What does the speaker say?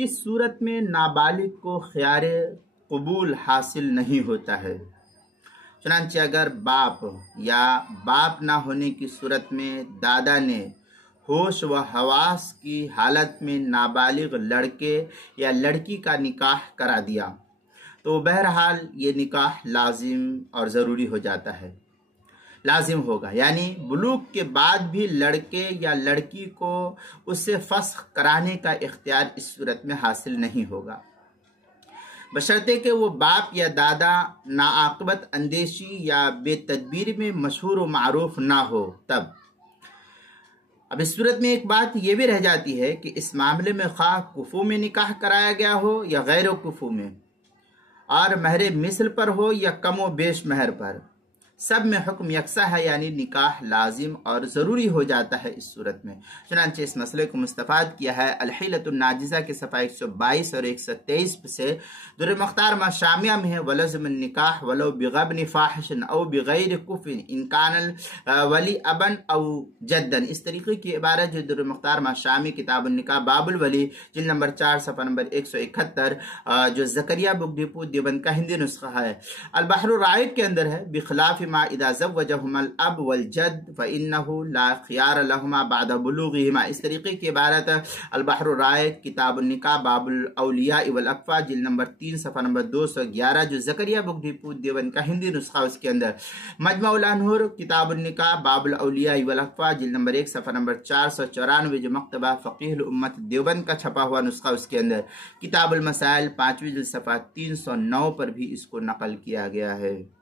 किस सूरत में नाबालिग को ख्यार कबूल हासिल नहीं होता है। चुनांचे अगर बाप या बाप ना होने की सूरत में दादा ने होश व हवास की हालत में नाबालिग लड़के या लड़की का निकाह करा दिया तो बहरहाल ये निकाह लाजिम और ज़रूरी हो जाता है, लाजिम होगा। यानी बुलूग के बाद भी लड़के या लड़की को उससे फस्ख कराने का इख्तियार इस सूरत में हासिल नहीं होगा, बशर्ते कि वो बाप या दादा नाआक़िबत अंदेशी या बेतदबीर में मशहूर व मारूफ ना हो तब। अब इस सूरत में एक बात यह भी रह जाती है कि इस मामले में खा कुफू में निकाह कराया गया हो या गैर कुफू में, और महर मिसल पर हो या कम व बेश महर पर, सब में हुक्म यकसा है, यानी निकाह लाजिम और ज़रूरी हो जाता है इस सूरत में। चुनांचे इस मसले को मुस्तफ़ाद किया है अल-हिलतुन नाजिज़ा के सफ़ा 122 और 123 से दुर्र मुख्तार मा शामिया में है, वलज़्मुन निकाह वलो बिग़ब्न फ़ाहिशन औ बिग़ैर कुफ़िन इन कानल वली अबन औ जद्दन। इस तरीके की इबारत जो दुर्र मुख्तार मा शामी किताबुन निकाह बाबुल वली जिल्द नंबर 4 सफ़ा नंबर 171 जो ज़करिया बुक डिपो देवबंद का हिंदी नुस्खा है। अल बहरुर राइड के अंदर है बिखिलाफ़ मा इज़ा ज़व्वजहुमुल अब वल जद्द फ़इन्नहु ला ख़ियार लहुमा बाद बुलूग़िहिमा। इस तरीके की इबारत अल बहरुर राइड किताबुन निकाह बाबुल औलिया वल अक़फ़ा जिल्द नंबर 3 सफ़ा नंबर 211 जो ज़करिया बुक डिपो देवबंद का हिंदी नुस्खा, उसके अंदर मजमुउल अनहूर किताबुन निकाह बाबुल औलिया वल अक़फ़ा जिल्द नंबर 1 सफ़ा नंबर 494 जो मक्तबा फ़क़ीहुल उम्मत देवबंद का छपा हुआ नुस्खा, उसके अंदर किताबुल मसाइल 5वीं जिल्द सफ़ा 309 पर भी इसको नकल किया गया है।